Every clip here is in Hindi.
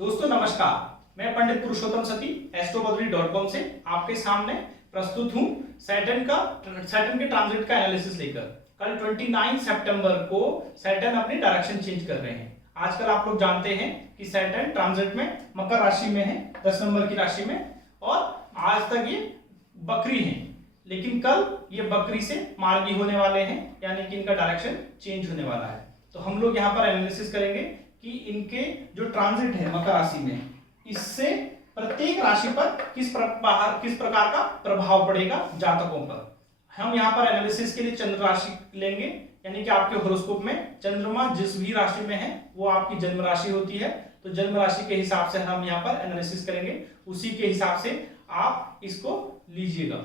दोस्तों नमस्कार, मैं पंडित पुरुषोत्तम सती एस्ट्रोबद्री.com से आपके सामने प्रस्तुत हूं सैटर्न के ट्रांजिट का एनालिसिस लेकर। कल 29 सितंबर को सैटर्न अपनी डायरेक्शन चेंज कर रहे हैं। आजकल आप लोग जानते हैं कि सैटर्न ट्रांजिट में मकर राशि में है, 10 नंबर की राशि में, और आज तक ये बकरी है, लेकिन कल ये बकरी से मार्गी होने वाले हैं, यानी कि इनका डायरेक्शन चेंज होने वाला है। तो हम लोग यहाँ पर एनालिसिस करेंगे कि इनके जो ट्रांजिट है मकर राशि में, इससे प्रत्येक राशि पर किस प्रकार का प्रभाव पड़ेगा जातकों पर। हम यहाँ पर एनालिसिस के लिए चंद्र राशि लेंगे, यानी कि आपके होरोस्कोप में चंद्रमा जिस भी राशि में है वो आपकी जन्म राशि होती है। तो जन्म राशि के हिसाब से हम यहाँ पर एनालिसिस करेंगे, उसी के हिसाब से आप इसको लीजिएगा।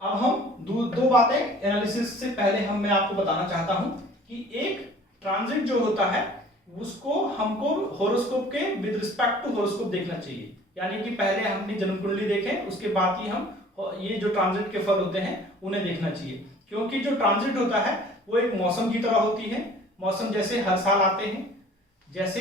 अब हम दो बातें एनालिसिस से पहले मैं आपको बताना चाहता हूं कि एक ट्रांजिट जो होता है उसको हमको होरोस्कोप के विद रिस्पेक्ट टू होरोस्कोप देखना चाहिए, यानी कि पहले हम अपनी जन्म कुंडली देखें, उसके बाद ही हम ये जो ट्रांजिट के फल होते हैं उन्हें देखना चाहिए। क्योंकि जो ट्रांजिट होता है वो एक मौसम की तरह होती है। मौसम जैसे हर साल आते हैं, जैसे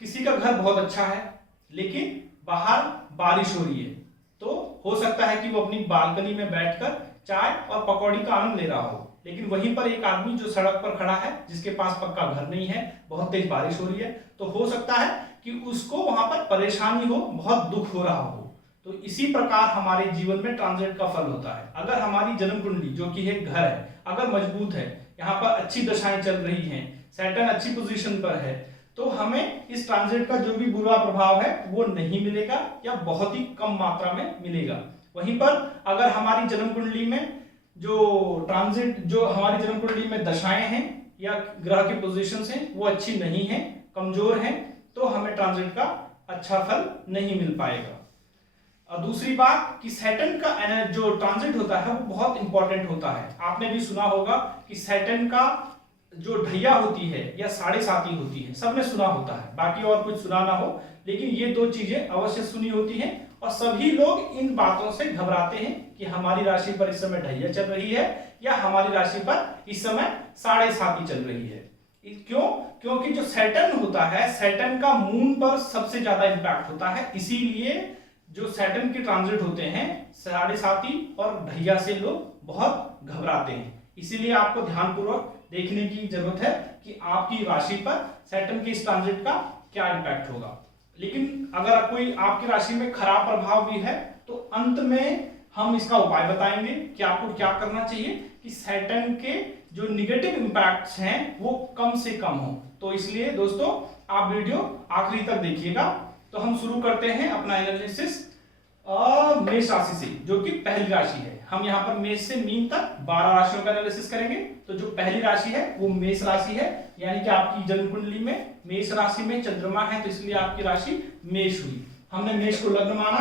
किसी का घर बहुत अच्छा है लेकिन बाहर बारिश हो रही है, तो हो सकता है कि वो अपनी बालकनी में बैठकर चाय और पकौड़ी का आनंद ले रहा हो, लेकिन वहीं पर एक आदमी जो सड़क पर खड़ा है, जिसके पास पक्का घर नहीं है, बहुत तेज बारिश हो रही है, तो हो सकता है कि उसको वहां पर परेशानी हो, बहुत दुख हो रहा हो। तो इसी प्रकार हमारे जीवन में ट्रांजिट का फल होता है। अगर हमारी जन्म कुंडली जो कि एक घर है, अगर मजबूत है, यहाँ पर अच्छी दशाएं चल रही हैं, सैटर्न अच्छी पोजीशन पर है, तो हमें इस ट्रांजिट का जो भी बुरा प्रभाव है वो नहीं मिलेगा या बहुत ही कम मात्रा में मिलेगा। वहीं पर अगर हमारी जन्म कुंडली में जो हमारी जन्म कुंडली में दशाएं हैं या ग्रह की पोजीशंस हैं वो अच्छी नहीं है, कमजोर हैं, तो हमें ट्रांजिट का अच्छा फल नहीं मिल पाएगा। और दूसरी बात कि सैटर्न का जो ट्रांजिट होता है वो बहुत इंपॉर्टेंट होता है। आपने भी सुना होगा कि सैटर्न का जो ढैया होती है या साढ़े साती होती है, सबने सुना होता है, बाकी और कुछ सुना ना हो, लेकिन ये दो चीजें अवश्य सुनी होती हैं। और सभी लोग इन बातों से घबराते हैं कि हमारी राशि पर इस समय ढैया चल रही है या हमारी राशि पर इस समय साढ़े साती चल रही है। क्यों? क्योंकि जो सैटर्न होता है, सैटर्न का मून पर सबसे ज्यादा इंपैक्ट होता है, इसीलिए जो सैटर्न के ट्रांजिट होते हैं साढ़े साती और ढैया से लोग बहुत घबराते हैं। इसीलिए आपको ध्यानपूर्वक देखने की जरूरत है कि आपकी राशि पर सैटर्न के इस ट्रांजिट का क्या इंपैक्ट होगा। लेकिन अगर कोई आपकी राशि में खराब प्रभाव भी है तो अंत में हम इसका उपाय बताएंगे कि आपको क्या करना चाहिए कि सैटर्न के जो निगेटिव इंपैक्ट्स हैं वो कम से कम हो। तो इसलिए दोस्तों आप वीडियो आखिरी तक देखिएगा। तो हम शुरू करते हैं अपना एनालिसिस मेष राशि से, जो कि पहली राशि है। हम यहाँ पर मेष से मीन तक 12 राशियों का एनालिसिस करेंगे। तो जो पहली राशि है वो मेष राशि है, यानी कि आपकी जन्म कुंडली में मेष राशि में चंद्रमा है, तो इसलिए आपकी राशि मेष हुई। हमने मेष को लग्न माना,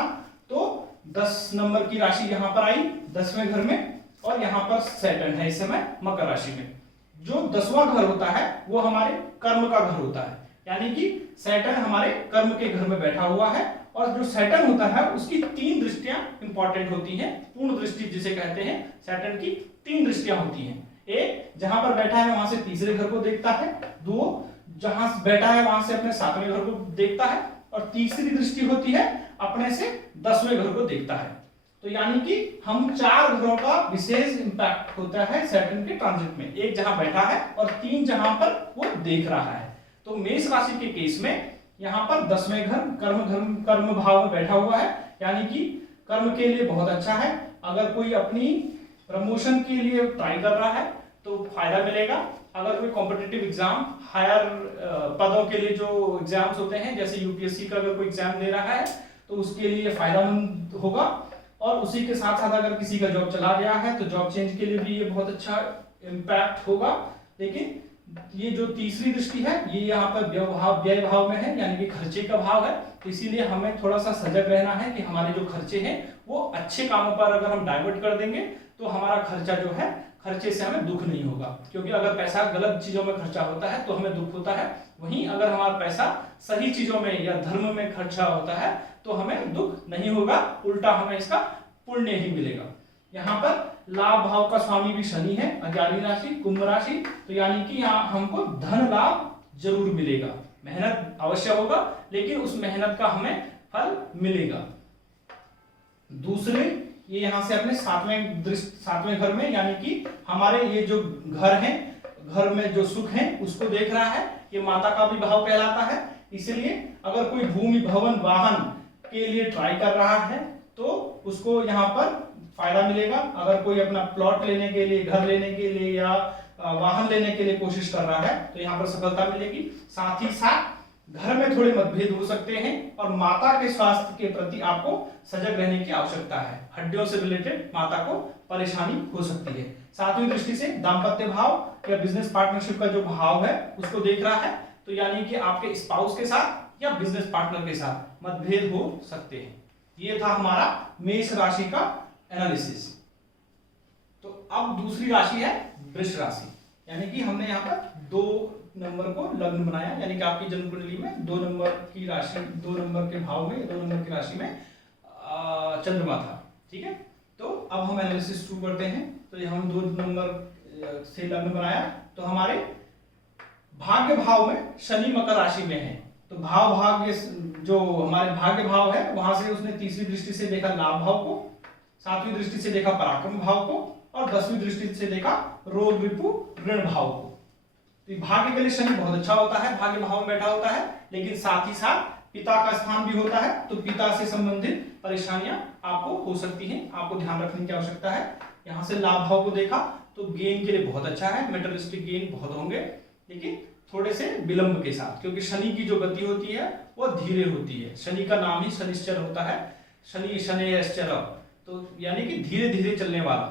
तो 10 नंबर की राशि यहाँ पर आई 10वें घर में, और यहाँ पर सैटर्न है इस समय मकर राशि में। जो 10वां घर होता है वो हमारे कर्म का घर होता है, यानी कि सैटर्न हमारे कर्म के घर में बैठा हुआ है। और जो सैटर्न होता है उसकी 3 दृष्टियां इंपॉर्टेंट होती हैं, पूर्ण दृष्टि जिसे कहते हैं। सैटर्न की 3 दृष्टियां होती हैं। एक, जहां पर बैठा है वहां से तीसरे घर को देखता है। 2, जहां बैठा है वहां से अपने 7वें घर को देखता है। और तीसरी दृष्टि होती है अपने से 10वें घर को देखता है। तो यानी कि हम 4 घरों का विशेष इंपैक्ट होता है सैटर्न के ट्रांजिट में। एक जहां बैठा है और 3 जहां पर वो देख रहा है। तो मेष राशि के केस में यहाँ पर 10वें घर कर्म भाव में बैठा हुआ है, यानी कि कर्म के लिए बहुत अच्छा है। अगर कोई अपनी प्रमोशन के लिए ट्राई कर रहा है तो फायदा मिलेगा। अगर कोई कॉम्पिटिटिव एग्जाम, हायर पदों के लिए जो एग्जाम्स होते हैं, जैसे यूपीएससी का अगर कोई एग्जाम दे रहा है तो उसके लिए फायदेमंद होगा। और उसी के साथ साथ अगर किसी का जॉब चला गया है तो जॉब चेंज के लिए भी ये बहुत अच्छा इम्पैक्ट होगा। लेकिन ये जो तीसरी दृष्टि है ये यहाँ पर व्यय भाव में है, यानी कि खर्चे का भाव है। तो इसीलिए हमें थोड़ा सा सजग रहना है कि हमारे जो खर्चे हैं वो अच्छे कामों पर अगर हम डाइवर्ट कर देंगे तो हमारा खर्चा जो है, खर्चे से हमें दुख नहीं होगा। क्योंकि अगर पैसा गलत चीजों में खर्चा होता है तो हमें दुख होता है, वहीं अगर हमारा पैसा सही चीजों में या धर्म में खर्चा होता है तो हमें दुख नहीं होगा, उल्टा हमें इसका पुण्य ही मिलेगा। यहाँ पर लाभ भाव का स्वामी भी शनि है, 11वीं राशि कुंभ राशि, तो यानी कि यहाँ हमको धन लाभ जरूर मिलेगा। मेहनत अवश्य होगा, लेकिन उस मेहनत का हमें फल मिलेगा। दूसरे ये यहाँ से अपने सातवें घर में, यानी कि हमारे ये जो घर है, घर में जो सुख है उसको देख रहा है, ये माता का भी भाव कहलाता है। इसलिए अगर कोई भूमि भवन वाहन के लिए ट्राई कर रहा है तो उसको यहाँ पर फायदा मिलेगा। अगर कोई अपना प्लॉट लेने के लिए, घर लेने के लिए या वाहन लेने के लिए कोशिश कर रहा है तो यहाँ पर सफलता मिलेगी। साथ ही साथ घर में थोड़े मतभेद हो सकते हैं और माता के स्वास्थ्य के प्रति आपको सजग रहने की आवश्यकता है। हड्डियों से रिलेटेड माता को परेशानी हो सकती है। सातवीं दृष्टि से दाम्पत्य भाव या बिजनेस पार्टनरशिप का जो भाव है उसको देख रहा है, तो यानी कि आपके स्पाउस के साथ या बिजनेस पार्टनर के साथ मतभेद हो सकते हैं। ये था हमारा मेष राशि का एनालिसिस। तो अब दूसरी राशि है वृष राशि, यानी कि हमने यहाँ पर 2 नंबर को लग्न बनाया, यानी कि आपकी जन्म कुंडली में 2 नंबर की राशि, 2 नंबर के भाव में, 2 नंबर की राशि में चंद्रमा था। ठीक है, तो अब हम एनालिसिस शुरू करते हैं। तो ये हम 2 नंबर से लग्न बनाया, तो हमारे भाग्य भाव में शनि मकर राशि में है, तो भाग्य जो हमारे भाग्य भाव है वहां से उसने तीसरी दृष्टि से देखा लाभ भाव को, 7वीं दृष्टि से देखा पराक्रम भाव को और 10वीं दृष्टि से देखा रोग रिपु ऋण भाव को। तो भाग्य के लिए शनि बहुत अच्छा होता है, भाग्य भाव में बैठा होता है, लेकिन साथ ही साथ पिता का स्थान भी होता है, तो पिता से संबंधित परेशानियां आपको हो सकती हैं, आपको ध्यान रखने की आवश्यकता है। यहाँ से लाभ भाव को देखा तो गेन के लिए बहुत अच्छा है, मेटेरियलिस्टिक गेन बहुत होंगे, लेकिन थोड़े से विलंब के साथ, क्योंकि शनि की जो गति होती है वो धीरे होती है। शनि का नाम ही शनिश्चर होता है, शनिश्चर, तो यानी कि धीरे धीरे चलने वाला।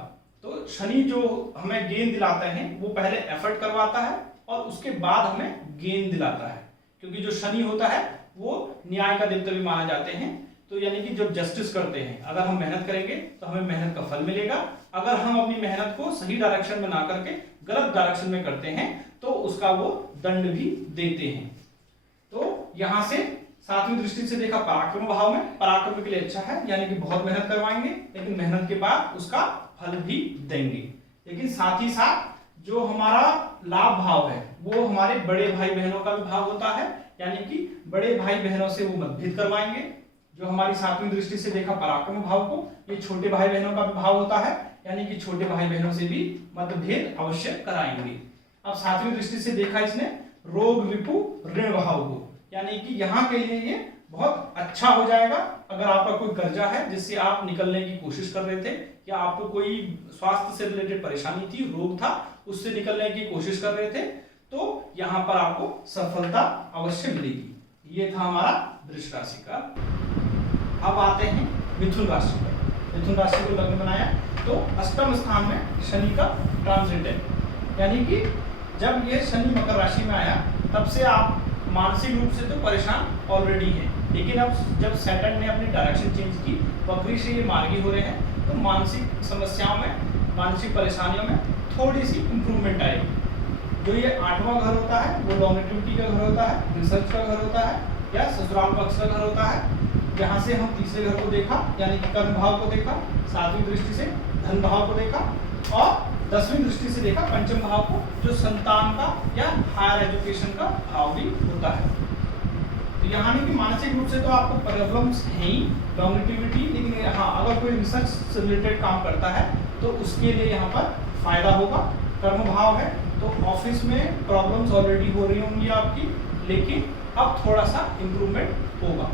तो शनि जो हमें गेन दिलाते हैं वो पहले एफर्ट करवाता है और उसके बाद हमें गेन दिलाता है, क्योंकि जो शनि होता है वो न्याय का देवता भी माना जाते हैं। तो यानी कि जो जस्टिस करते हैं, अगर हम मेहनत करेंगे तो हमें मेहनत का फल मिलेगा। अगर हम अपनी मेहनत को सही डायरेक्शन में ना करके गलत डायरेक्शन में करते हैं तो उसका वो दंड भी देते हैं। तो यहाँ से 7वीं दृष्टि से देखा पराक्रम भाव में, पराक्रम के लिए अच्छा है, यानी कि बहुत मेहनत करवाएंगे लेकिन मेहनत के बाद उसका फल भी देंगे। लेकिन साथ ही साथ जो हमारा लाभ भाव है वो हमारे बड़े भाई बहनों का भी भाव होता है, यानी कि बड़े भाई बहनों से वो मतभेद करवाएंगे। जो हमारी 7वीं दृष्टि से देखा पराक्रम भाव को, ये छोटे भाई बहनों का भी भाव होता है, यानी कि छोटे भाई बहनों से भी मतभेद अवश्य कराएंगे। अब 7वीं दृष्टि से देखा इसने रोग रिपु ऋण भाव को, यानी कि यहाँ के लिए ये बहुत अच्छा हो जाएगा। अगर आपका कोई कर्जा है जिससे आप निकलने की कोशिश कर रहे थे, या आपको कोई स्वास्थ्य से रिलेटेड परेशानी थी, रोग था, उससे निकलने की कोशिश कर रहे थे, तो यहाँ पर आपको सफलता अवश्य मिलेगी। ये था हमारा वृष राशि का। अब आते हैं मिथुन राशि पर। मिथुन राशि को लग्न बनाया तो अष्टम स्थान में शनि का ट्रांजिट है, यानी कि जब ये शनि मकर राशि में आया तब से आप मानसिक रूप से तो परेशान ऑलरेडी हैं, लेकिन अब जब सैटर्न ने अपनी डायरेक्शन चेंज की, वक्री से ये मार्गी हो रहे हैं, तो मानसिक समस्याओं में, मानसिक परेशानियों में थोड़ी सी इंप्रूवमेंट आएगी। जो ये 8वां घर होता है वो लॉन्गिट्यूडिटी का घर होता है, रिसर्च का घर होता है या ससुराल पक्ष का घर होता है। यहाँ से हम तीसरे घर को देखा, यानी कि कर्म भाव को देखा, 7वीं दृष्टि से धन भाव को देखा और 10वीं दृष्टि से देखा पंचम भाव को, जो संतान का या हायर एजुकेशन का भाव भी होता है। तो यहाँ नहीं कि मानसिक रूप से तो आपको प्रॉब्लम्स हैं ही, लॉन्गिट्यूडिटी, लेकिन हाँ अगर कोई रिसर्च से रिलेटेड काम करता है तो उसके लिए यहाँ पर फायदा होगा। कर्म भाव है तो ऑफिस में प्रॉब्लम्स ऑलरेडी हो रही होंगी आपकी, लेकिन अब थोड़ा सा इम्प्रूवमेंट होगा।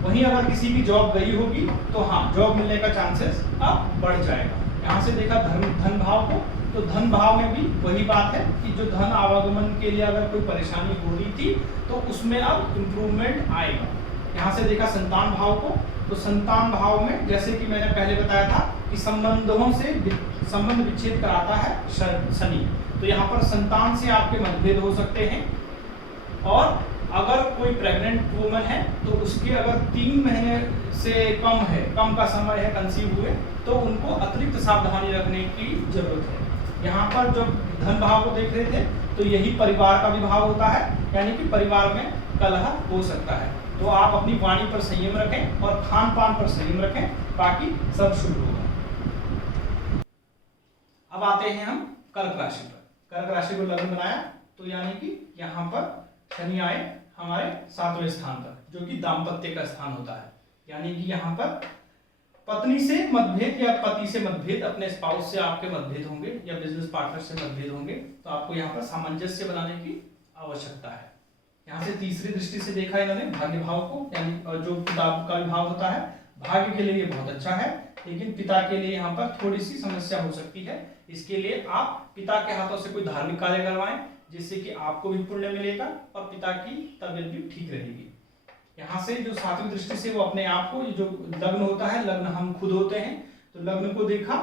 वहीं अगर किसी की जॉब गई होगी तो हाँ जॉब मिलने का चांसेस अब बढ़ जाएगा। यहाँ से देखा धन भाव को, तो धन भाव में भी वही बात है कि जो धन आवागमन के लिए अगर कोई परेशानी हो रही थी तो उसमें अब इम्प्रूवमेंट आएगा। यहाँ से देखा संतान भाव को, तो संतान भाव में जैसे कि मैंने पहले बताया था कि संबंधों से संबंध विच्छेद कराता है शनि, तो यहाँ पर संतान से आपके मतभेद हो सकते हैं। और अगर कोई प्रेग्नेंट वुमन है तो उसके अगर 3 महीने से कम का समय है कंसीव हुए, तो उनको अतिरिक्त सावधानी रखने की जरूरत है। यहाँ पर जब धन भाव को देख रहे थे तो यही परिवार का भी भाव होता है, यानी कि परिवार में कलह हो सकता है। तो आप अपनी वाणी पर संयम रखें और खान पान पर संयम रखें, बाकी सब शुभ होगा। अब आते हैं हम कर्क राशि पर। कर्क राशि को लग्न बनाया तो यानी कि यहाँ पर शनि आए हमारे 7वें स्थान पर, जो कि दाम्पत्य का स्थान होता है। यानी कि यहाँ पर पत्नी से मतभेद या पति से मतभेद, अपने स्पाउस से आपके मतभेद होंगे या बिजनेस पार्टनर से मतभेद होंगे, तो आपको यहाँ पर सामंजस्य बनाने की आवश्यकता है। यहाँ से तीसरी दृष्टि से देखा इन्होंने भाग्य भाव को, यानी जो किताब का विभाग होता है, भाग्य के लिए ये बहुत अच्छा है, लेकिन पिता के लिए यहाँ पर थोड़ी सी समस्या हो सकती है। इसके लिए आप पिता के हाथों से कोई धार्मिक कार्य करवाएं, जिससे कि आपको भी पुण्य मिलेगा और पिता की तबीयत भी ठीक रहेगी। यहाँ से जो 7वीं दृष्टि से वो अपने आप को, जो लग्न होता है, लग्न हम खुद होते हैं, तो लग्न को देखा,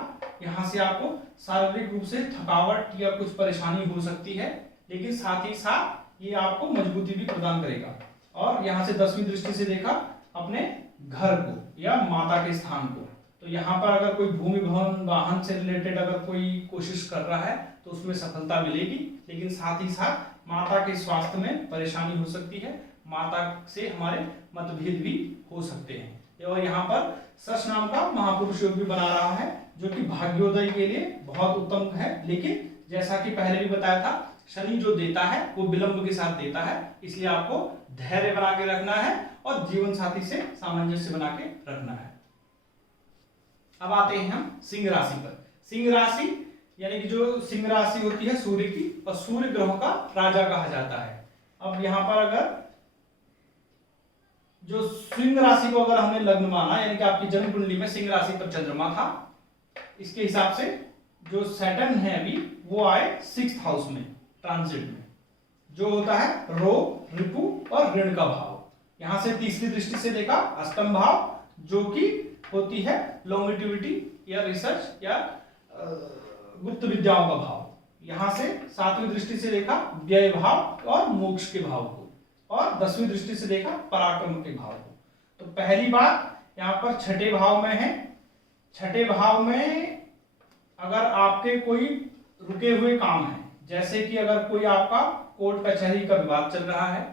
यहाँ से आपको शारीरिक रूप से थकावट या कुछ परेशानी हो सकती है, लेकिन साथ ही साथ ये आपको मजबूती भी प्रदान करेगा। और यहाँ से 10वीं दृष्टि से देखा अपने घर को या माता के स्थान को, तो यहाँ पर अगर कोई भूमि भवन वाहन से रिलेटेड अगर कोई कोशिश कर रहा है तो उसमें सफलता मिलेगी, लेकिन साथ ही साथ माता के स्वास्थ्य में परेशानी हो सकती है, माता से हमारे मतभेद भी हो सकते हैं। और यहाँ पर सच नाम का महापुरुष योग भी बना रहा है, जो कि भाग्योदय के लिए बहुत उत्तम है, लेकिन जैसा कि पहले भी बताया था, शनि जो देता है वो विलंब के साथ देता है, इसलिए आपको धैर्य बना के रखना है और जीवन साथी से सामंजस्य बना के रखना है। अब आते हैं हम सिंह राशि पर। सिंह राशि यानी कि जो सिंह राशि होती है सूर्य की, और सूर्य ग्रहों का राजा कहा जाता है। अब यहाँ पर अगर जो सिंह राशि को अगर हमने लग्न माना, यानी कि आपकी जन्म कुंडली में सिंह राशि पर चंद्रमा था, इसके हिसाब से जो सैटर्न है अभी वो आए 6th हाउस में ट्रांजिट में, जो होता है रोग, रिपु और ऋण का भाव। यहां से तीसरी दृष्टि से देखा अष्टम भाव, जो कि होती है लॉन्गिटिविटी या रिसर्च या गुप्त विद्याओं का भाव। यहां से 7वीं दृष्टि से देखा व्यय भाव और मोक्ष के भाव को, और 10वीं दृष्टि से देखा पराक्रम के भाव को। तो पहली बात यहाँ पर छठे भाव में है। छठे भाव में अगर आपके कोई रुके हुए काम है, जैसे कि अगर कोई आपका कोर्ट कचहरी का विवाद चल रहा है,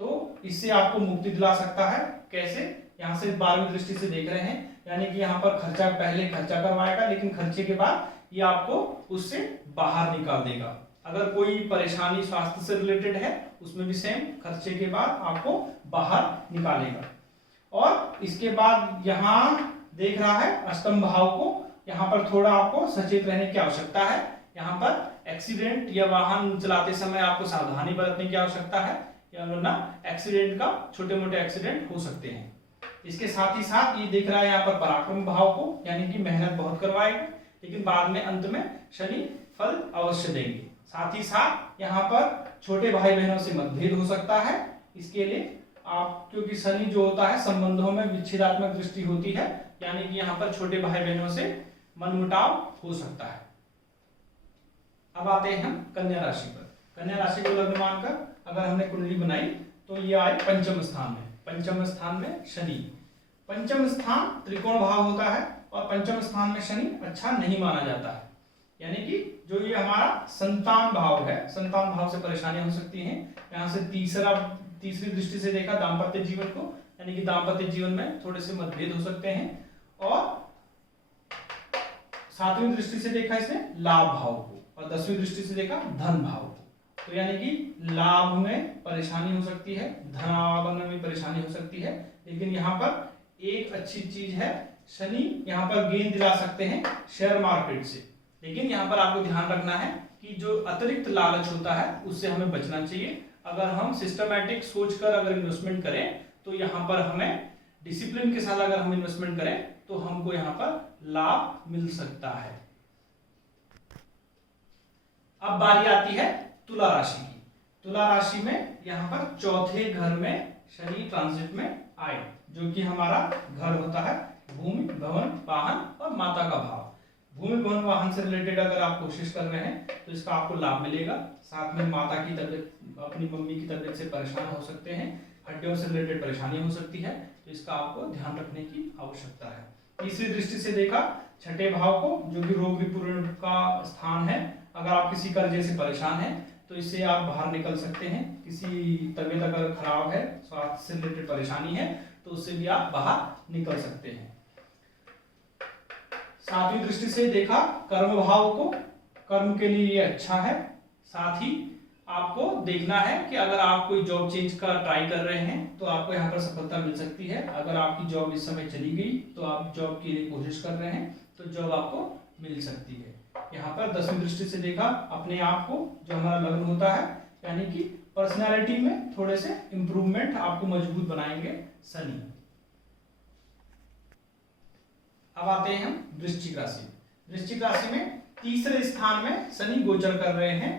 तो इससे आपको मुक्ति दिला सकता है। कैसे? यहाँ से 12वीं दृष्टि से देख रहे हैं, यानी कि यहाँ पर खर्चा, पहले खर्चा करवाएगा, लेकिन खर्चे के बाद ये आपको उससे बाहर निकाल देगा। अगर कोई परेशानी स्वास्थ्य से रिलेटेड है, उसमें भी सेम, खर्चे के बाद आपको बाहर निकालेगा। और इसके बाद यहाँ देख रहा है अष्टम भाव को, यहाँ पर थोड़ा आपको सचेत रहने की आवश्यकता है। यहाँ पर एक्सीडेंट या वाहन चलाते समय आपको सावधानी बरतने की आवश्यकता है, या वरना एक्सीडेंट का, छोटे मोटे एक्सीडेंट हो सकते हैं। इसके साथ ही साथ ये देख रहा है यहाँ पर पराक्रम भाव को, यानी कि मेहनत बहुत करवाएगा, लेकिन बाद में अंत में शनि फल अवश्य देंगे। साथ ही साथ यहाँ पर छोटे भाई बहनों से मतभेद हो सकता है। इसके लिए आप, क्योंकि शनि जो होता है संबंधों में विच्छेदात्मक दृष्टि होती है, यानी कि यहाँ पर छोटे भाई बहनों से मनमुटाव हो सकता है। अब आते हैं हम कन्या राशि पर। कन्या राशि को लग्न मानकर अगर हमने कुंडली बनाई, तो ये आए पंचम स्थान में। पंचम स्थान में शनि, पंचम स्थान त्रिकोण भाव होता है, और पंचम स्थान में शनि अच्छा नहीं माना जाता है। यानी कि जो ये हमारा संतान भाव है, संतान भाव से परेशानियां हो सकती हैं। यहाँ से तीसरी दृष्टि से देखा दाम्पत्य जीवन को, यानी कि दाम्पत्य जीवन में थोड़े से मतभेद हो सकते हैं। और 7वीं दृष्टि से देखा इसने लाभ भाव को, और 10वीं दृष्टि से देखा धन भाव को। तो यानी कि लाभ में परेशानी हो सकती है, धनागमन में परेशानी हो सकती है, लेकिन यहाँ पर एक अच्छी चीज है, शनि यहाँ पर गेन दिला सकते हैं शेयर मार्केट से। लेकिन यहाँ पर आपको ध्यान रखना है कि जो अतिरिक्त लालच होता है उससे हमें बचना चाहिए। अगर हम सिस्टमैटिक सोचकर अगर इन्वेस्टमेंट करें, तो यहाँ पर हमें डिसिप्लिन के साथ अगर हम इन्वेस्टमेंट करें, तो हमको यहाँ पर लाभ मिल सकता है। अब बारी आती है तुला राशि की। तुला राशि में यहाँ पर चौथे घर में शनि ट्रांजिट में आए, जो कि हमारा घर होता है भूमि, भवन, वाहन और माता का भाव। भूमि, भवन, वाहन से रिलेटेड अगर आप कोशिश कर रहे हैं, तो इसका आपको लाभ मिलेगा। साथ में माता की तबीयत, अपनी मम्मी की तबीयत से परेशान हो सकते हैं, हड्डियों से रिलेटेड परेशानी हो सकती है, तो इसका आपको ध्यान रखने की आवश्यकता है। तीसरी दृष्टि से देखा छठे भाव को, जो कि रोग विपूर्ण का स्थान है। अगर आप किसी कर्जे से परेशान हैं, तो इससे आप बाहर निकल सकते हैं। किसी तबीयत अगर खराब है, स्वास्थ्य से रिलेटेड परेशानी है, तो उससे भी आप बाहर निकल सकते हैं। 7वीं दृष्टि से देखा कर्म भाव को, कर्म के लिए ये अच्छा है। साथ ही आपको देखना है कि अगर आप कोई जॉब चेंज का ट्राई कर रहे हैं तो आपको यहाँ पर सफलता मिल सकती है। अगर आपकी जॉब इस समय चली गई तो आप जॉब के लिए कोशिश कर रहे हैं तो जॉब आपको मिल सकती है। यहाँ पर 10वीं दृष्टि से देखा अपने आप को, जो हमारा लग्न होता है, यानी कि पर्सनैलिटी में थोड़े से इंप्रूवमेंट आपको मजबूत बनाएंगे शनि। अब आते हैं हम वृश्चिक राशि। वृश्चिक राशि में तीसरे स्थान में शनि गोचर कर रहे हैं,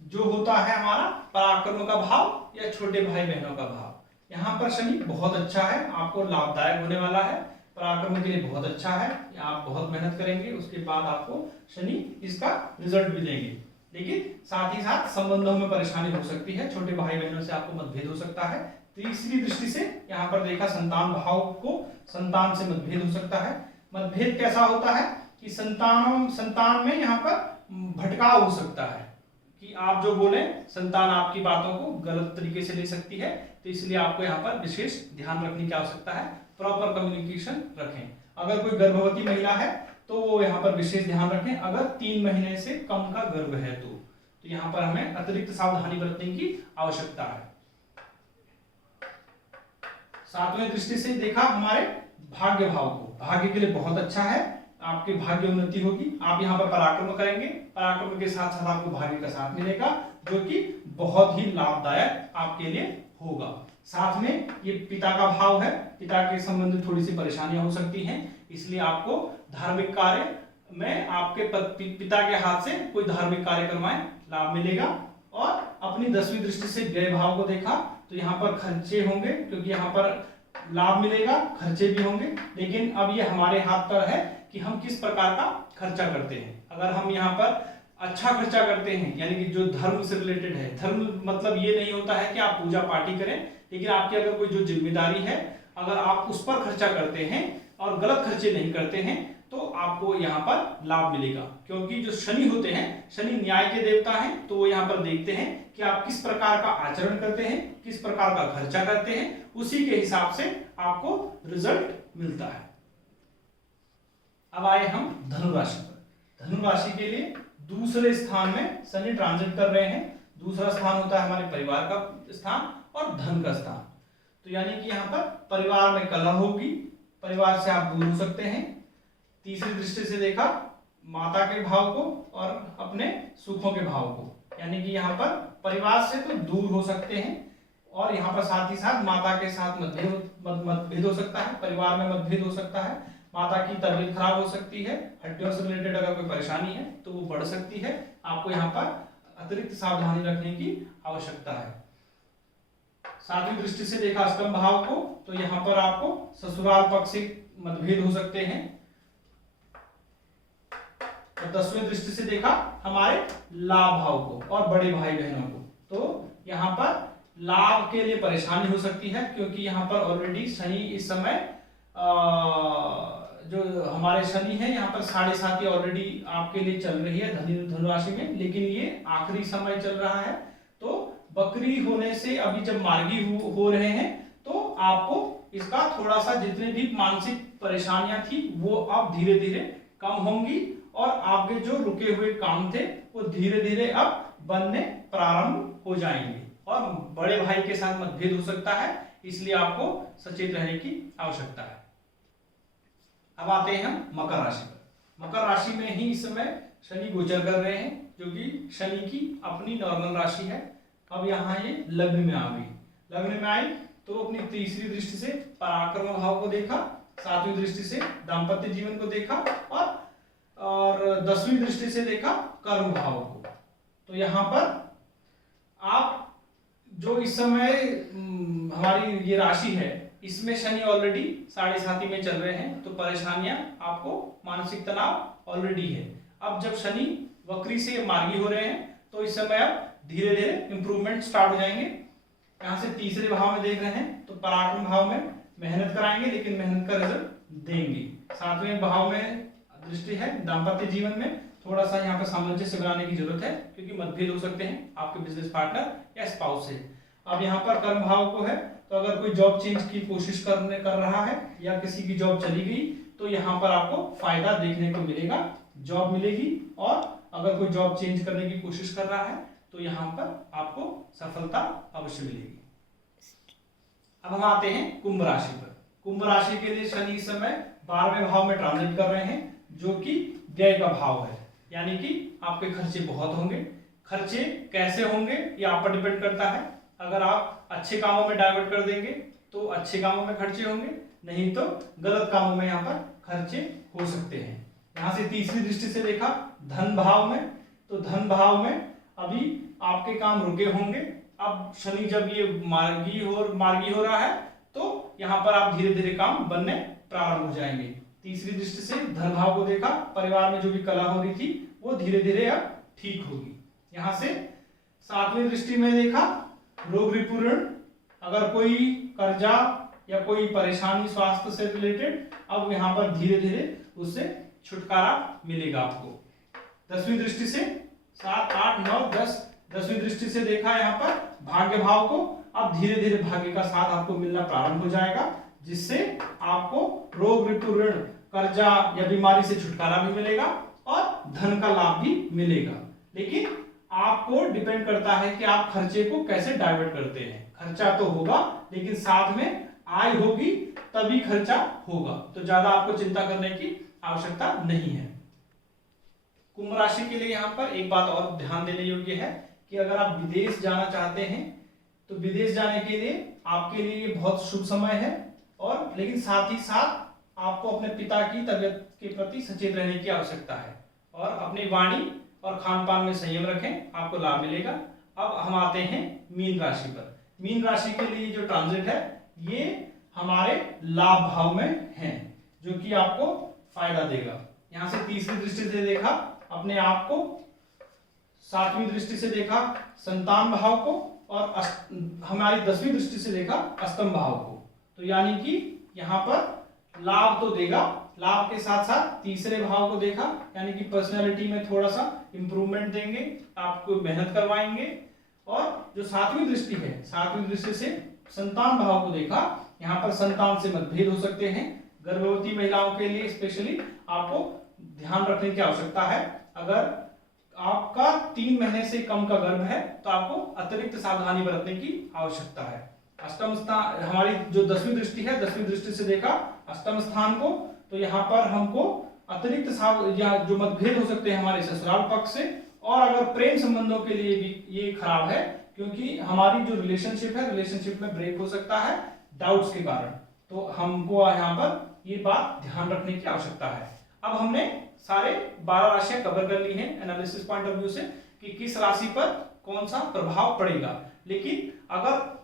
जो होता है हमारा पराक्रम का भाव या छोटे भाई बहनों का भाव। यहाँ पर शनि बहुत अच्छा है, आपको लाभदायक होने वाला है, पराक्रम के लिए बहुत अच्छा है, आप बहुत मेहनत करेंगे, उसके बाद आपको शनि इसका रिजल्ट भी देंगे। लेकिन साथ ही साथ संबंधों में परेशानी हो सकती है, छोटे भाई बहनों से आपको मतभेद हो सकता है। तीसरी दृष्टि से यहाँ पर देखा संतान भाव को, संतान से मतभेद हो सकता है। मतभेद कैसा होता है कि संतान में यहाँ पर भटकाव हो सकता है कि आप जो बोले संतान आपकी बातों को गलत तरीके से ले सकती है, तो इसलिए आपको यहाँ पर विशेष ध्यान रखने की आवश्यकता है, प्रॉपर कम्युनिकेशन रखें। अगर कोई गर्भवती महिला है तो वो यहाँ पर विशेष ध्यान रखें, अगर 3 महीने से कम का गर्भ है तो यहाँ पर हमें अतिरिक्त सावधानी बरतने की आवश्यकता है। 7वें दृष्टि से देखा हमारे भाग्य भाव को, भाग्य के लिए बहुत अच्छा है, आपके भाग्य उन्नति होगी, आप यहाँ पर पराक्रम करेंगे, पराक्रम के साथ साथ आपको भाग्य का साथ मिलेगा, जो कि बहुत ही लाभदायक आपके लिए होगा। साथ में ये पिता का भाव है, पिता के संबंधित थोड़ी सी परेशानियां हो सकती हैं, इसलिए आपको धार्मिक कार्य में आपके पिता के हाथ से कोई धार्मिक कार्य करवाएं, लाभ मिलेगा। और अपनी 10वीं दृष्टि से व्यय भाव को देखा तो यहाँ पर खर्चे होंगे, क्योंकि यहाँ पर लाभ मिलेगा, खर्चे भी होंगे, लेकिन अब ये हमारे हाथ पर है कि हम किस प्रकार का खर्चा करते हैं। अगर हम यहाँ पर अच्छा खर्चा करते हैं, यानी कि जो धर्म से रिलेटेड है, धर्म मतलब ये नहीं होता है कि आप पूजा पाठी करें, लेकिन आपकी अगर कोई जो जिम्मेदारी है अगर आप उस पर खर्चा करते हैं और गलत खर्चे नहीं करते हैं तो आपको यहाँ पर लाभ मिलेगा। क्योंकि जो शनि होते हैं, शनि न्याय के देवता हैं, तो वो यहाँ पर देखते हैं कि आप किस प्रकार का आचरण करते हैं, किस प्रकार का खर्चा करते हैं, उसी के हिसाब से आपको रिजल्ट मिलता है। अब आए हम धनु राशि पर। धनु राशि के लिए दूसरे स्थान में शनि ट्रांजिट कर रहे हैं। दूसरा स्थान होता है हमारे परिवार का स्थान और धन का स्थान, तो यानी कि यहाँ पर परिवार में कलह होगी, परिवार से आप दूर हो सकते हैं। तीसरी दृष्टि से देखा माता के भाव को और अपने सुखों के भाव को, यानी कि यहाँ पर परिवार से तो दूर हो सकते हैं, और यहाँ पर साथ ही साथ माता के साथ मतभेद हो सकता है, परिवार में मतभेद हो सकता है, माता की तबीयत खराब हो सकती है, हड्डियों से रिलेटेड अगर कोई परेशानी है तो वो बढ़ सकती है, आपको यहाँ पर अतिरिक्त सावधानी रखने की आवश्यकता है। 7वीं दृष्टि से देखा अष्टम भाव को, तो यहाँ पर आपको ससुराल पक्ष से मतभेद हो सकते हैं। और 10वीं दृष्टि से देखा हमारे लाभ भाव को और बड़े भाई बहनों को, तो यहाँ पर लाभ के लिए परेशानी हो सकती है, क्योंकि यहाँ पर ऑलरेडी शनि इस समय जो हमारे शनि है यहाँ पर 7.5 ऑलरेडी आपके लिए चल रही है धनु राशि में, लेकिन ये आखिरी समय चल रहा है, तो बकरी होने से अभी जब मार्गी हो रहे हैं तो आपको इसका थोड़ा सा जितने भी मानसिक परेशानियां थी वो अब धीरे धीरे कम होंगी, और आपके जो रुके हुए काम थे वो धीरे धीरे अब बनने प्रारंभ हो जाएंगे, और बड़े भाई के साथ मतभेद हो सकता है, इसलिए आपको सचेत रहने की आवश्यकता है। अब आते हैं हम मकर राशि पर। मकर राशि में ही इस समय शनि गोचर कर रहे हैं, जो कि शनि की अपनी नॉर्मल राशि है। अब यहाँ ये लग्न में आ गई, लग्न में आई तो अपनी तीसरी दृष्टि से पराक्रम भाव को देखा, 7वीं दृष्टि से दाम्पत्य जीवन को देखा, और 10वीं दृष्टि से देखा कर्म भाव को। तो यहाँ पर आप जो इस समय हमारी ये राशि है इसमें शनि ऑलरेडी 7.5 में चल रहे हैं, तो परेशानियां आपको मानसिक तनाव ऑलरेडी है। अब जब शनि वक्री से मार्गी हो रहे हैं तो इस समय अब धीरे धीरे इंप्रूवमेंट स्टार्ट हो जाएंगे। यहाँ से तीसरे भाव में देख रहे हैं तो पराक्रम भाव में मेहनत कराएंगे, लेकिन मेहनत का रिजल्ट देंगे। 7वें भाव में दृष्टि है, दाम्पत्य जीवन में थोड़ा सा यहाँ पर सामंजस्य बनाने की जरूरत है, क्योंकि मतभेद हो सकते हैं आपके बिजनेस पार्टनर या स्पाउस से। अब यहाँ पर कर्म भाव को है, तो अगर कोई जॉब चेंज की कोशिश कर रहा है या किसी की जॉब चली गई तो यहाँ पर आपको फायदा देखने को मिलेगा, जॉब मिलेगी। और अगर कोई जॉब चेंज करने की कोशिश कर रहा है तो यहाँ पर आपको सफलता अवश्य मिलेगी। अब हम आते हैं कुंभ राशि पर। कुंभ राशि के लिए शनि इस समय 12वें भाव में ट्रांजिट कर रहे हैं, जो कि व्यय का भाव है, यानी कि आपके खर्चे बहुत होंगे। खर्चे कैसे होंगे ये आप पर डिपेंड करता है। अगर आप अच्छे कामों में डाइवर्ट कर देंगे तो अच्छे कामों में खर्चे होंगे, नहीं तो गलत कामों में यहाँ पर खर्चे हो सकते हैं। यहाँ से तीसरी दृष्टि से देखा धन भाव में, तो धन भाव में अभी आपके काम रुके होंगे। अब शनि जब ये मार्गी हो रहा है तो यहाँ पर आप धीरे धीरे काम बनने प्रारंभ हो जाएंगे। तीसरी दृष्टि से धन भाव को देखा, परिवार में जो भी कलह हो रही थी वो धीरे धीरे अब ठीक होगी। यहाँ से सातवीं दृष्टि में देखा रोग रिपुरण, अगर कोई कर्जा या कोई परेशानी स्वास्थ्य से रिलेटेड, अब यहाँ पर धीरे धीरे उससे छुटकारा मिलेगा आपको। 10वीं दृष्टि से 7, 8, 9, 10 10वीं दृष्टि से देखा यहाँ पर भाग्य भाव को, अब धीरे धीरे भाग्य का साथ आपको मिलना प्रारंभ हो जाएगा, जिससे आपको रोग ऋतु ऋण कर्जा या बीमारी से छुटकारा भी मिलेगा और धन का लाभ भी मिलेगा। लेकिन आपको डिपेंड करता है कि आप खर्चे को कैसे डाइवर्ट करते हैं। खर्चा तो होगा लेकिन साथ में आय होगी तभी खर्चा होगा, तो ज्यादा आपको चिंता करने की आवश्यकता नहीं है। कुंभ राशि के लिए यहाँ पर एक बात और ध्यान देने योग्य है कि अगर आप विदेश जाना चाहते हैं तो विदेश जाने के लिए आपके लिए ये बहुत शुभ समय है, और लेकिन साथ ही साथ आपको अपने पिता की तबीयत के प्रति सचेत रहने की आवश्यकता है और अपनी वाणी और खान पान में संयम रखें, आपको लाभ मिलेगा। अब हम आते हैं मीन राशि पर। मीन राशि के लिए जो ट्रांजिट है ये हमारे लाभ भाव में है, जो कि आपको फायदा देगा। यहाँ से तीसरी दृष्टि से देखा अपने आप को, सातवीं दृष्टि से देखा संतान भाव को, और हमारी 10वीं दृष्टि से देखा अष्टम भाव को। तो यानी कि यहाँ पर लाभ तो देगा, लाभ के साथ साथ तीसरे भाव को देखा, यानी कि पर्सनालिटी में थोड़ा सा इंप्रूवमेंट देंगे, आपको मेहनत करवाएंगे। और जो 7वीं दृष्टि है, 7वीं दृष्टि से संतान भाव को देखा, यहाँ पर संतान से मतभेद हो सकते हैं। गर्भवती महिलाओं के लिए स्पेशली आपको ध्यान रखने की आवश्यकता है। अगर आपका 3 महीने से कम का गर्भ है तो आपको अतिरिक्त सावधानी बरतने की आवश्यकता है। अष्टम स्थान, हमारी जो 10वीं दृष्टि है, 10वीं दृष्टि से देखा अष्टम स्थान को, तो यहाँ पर हमको अतिरिक्त या जो मतभेद हो सकते हैं हमारे ससुराल पक्ष से, और अगर प्रेम संबंधों के लिए भी ये खराब है, क्योंकि हमारी जो रिलेशनशिप है, रिलेशनशिप में ब्रेक हो सकता है डाउट्स के कारण। तो हमको यहाँ पर ये बात ध्यान रखने की आवश्यकता है। अब हमने सारे 12 राशियां कवर कर ली हैं एनालिसिस पॉइंट ऑफ व्यू से कि किस राशि पर कौन सा प्रभाव पड़ेगा। लेकिन अगर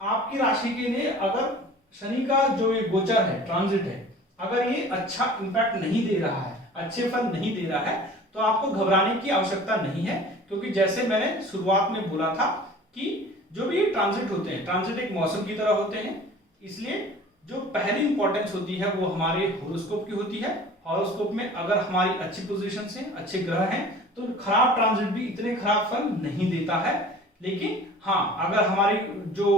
आपकी राशि के लिए अगर शनि का जो ये गोचर है, ट्रांजिट है, अगर ये अच्छा इंपैक्ट नहीं दे रहा है, अच्छे फल नहीं दे रहा है, तो आपको घबराने की आवश्यकता नहीं है। क्योंकि जैसे मैंने शुरुआत में बोला था कि जो भी ट्रांजिट होते हैं, ट्रांजिट एक मौसम की तरह होते हैं, इसलिए जो पहली इंपॉर्टेंस होती है वो हमारे हॉरोस्कोप की होती है। हॉरोस्कोप में अगर हमारी अच्छी पोजीशन से अच्छे ग्रह हैं तो खराब ट्रांजिट भी इतने खराब फल नहीं देता है। लेकिन हाँ, अगर हमारी जो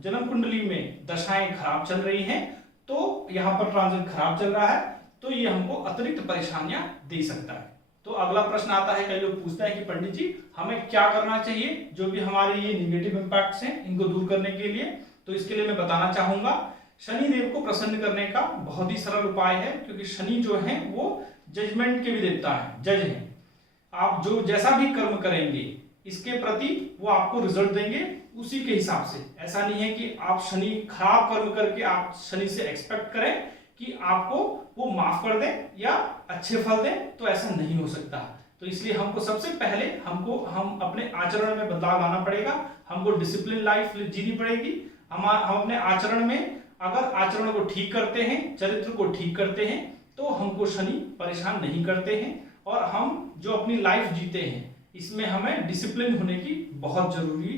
जन्म कुंडली में दशाएं खराब चल रही हैं, तो यहाँ पर ट्रांजिट खराब चल रहा है, तो ये हमको अतिरिक्त परेशानियां दे सकता है। तो अगला प्रश्न आता है, कई लोग पूछते हैं कि पंडित जी हमें क्या करना चाहिए जो भी हमारे ये निगेटिव इंपैक्ट्स हैं इनको दूर करने के लिए। तो इसके लिए मैं बताना चाहूंगा, शनि देव को प्रसन्न करने का बहुत ही सरल उपाय है, क्योंकि शनि जो है वो जजमेंट के भी देवता है, जज हैं। आप जो जैसा भी कर्म करेंगे इसके प्रति वो आपको रिजल्ट देंगे उसी के हिसाब से। ऐसा नहीं है कि आप शनि खराब कर्म करके आप शनि से एक्सपेक्ट करें कि आपको वो माफ कर दें या अच्छे फल दें, तो ऐसा नहीं हो सकता। तो इसलिए हमको सबसे पहले हम अपने आचरण में बदलाव लाना पड़ेगा, हमको डिसिप्लिन लाइफ जीनी पड़ेगी। हम अपने आचरण में अगर आचरण को ठीक करते हैं, चरित्र को ठीक करते हैं, तो हमको शनि परेशान नहीं करते हैं। और हम जो अपनी लाइफ जीते हैं इसमें हमें डिसिप्लिन होने की बहुत जरूरी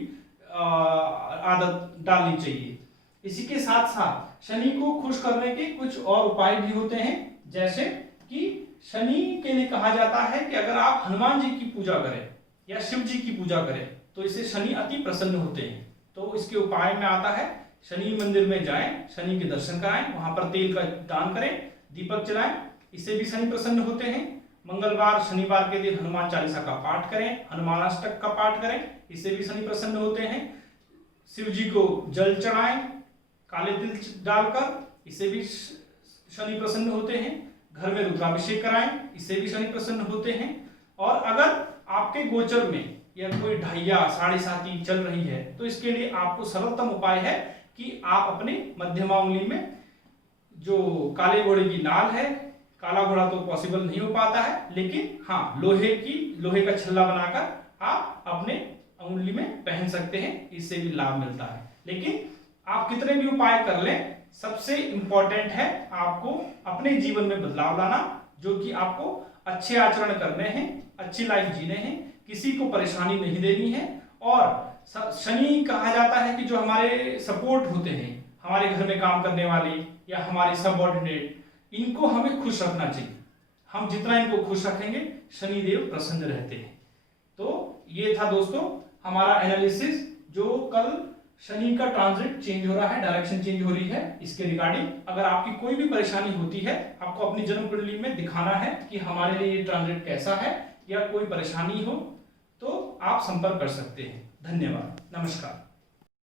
आदत डालनी चाहिए। इसी के साथ साथ शनि को खुश करने के कुछ और उपाय भी होते हैं, जैसे कि शनि के लिए कहा जाता है कि अगर आप हनुमान जी की पूजा करें या शिव जी की पूजा करें तो इससे शनि अति प्रसन्न होते हैं। तो इसके उपाय में आता है शनि मंदिर में जाएं, शनि के दर्शन कराएं, वहां पर तेल का दान करें, दीपक जलाएं, इससे भी शनि प्रसन्न होते हैं। मंगलवार शनिवार के दिन हनुमान चालीसा का पाठ करें, हनुमानाष्टक का पाठ करें, इससे भी शनि प्रसन्न होते हैं। शिव जी को जल चढ़ाएं काले तिल डालकर, इससे भी शनि प्रसन्न होते हैं। घर में रुद्राभिषेक कराएं, इससे भी शनि प्रसन्न होते हैं। और अगर आपके गोचर में या कोई ढैया साढ़े साती चल रही है तो इसके लिए आपको सरलतम उपाय है कि आप अपने मध्यमा उंगली में जो काले घोड़े की नाल है, काला घोड़ा तो पॉसिबल नहीं हो पाता है, लेकिन हाँ लोहे का छल्ला बनाकर आप अपने उंगली में पहन सकते हैं, इससे भी लाभ मिलता है। लेकिन आप कितने भी उपाय कर लें, सबसे इंपॉर्टेंट है आपको अपने जीवन में बदलाव लाना, जो कि आपको अच्छे आचरण करने हैं, अच्छी लाइफ जीने हैं, किसी को परेशानी नहीं देनी है। और शनि कहा जाता है कि जो हमारे सपोर्ट होते हैं, हमारे घर में काम करने वाले या हमारे सबऑर्डिनेट, इनको हमें खुश रखना चाहिए। हम जितना इनको खुश रखेंगे शनिदेव प्रसन्न रहते हैं। तो ये था दोस्तों हमारा एनालिसिस, जो कल शनि का ट्रांजिट चेंज हो रहा है, डायरेक्शन चेंज हो रही है, इसके रिगार्डिंग। अगर आपकी कोई भी परेशानी होती है, आपको अपनी जन्म कुंडली में दिखाना है कि हमारे लिए ये ट्रांजिट कैसा है या कोई परेशानी हो, तो आप संपर्क कर सकते हैं। धन्यवाद, नमस्कार।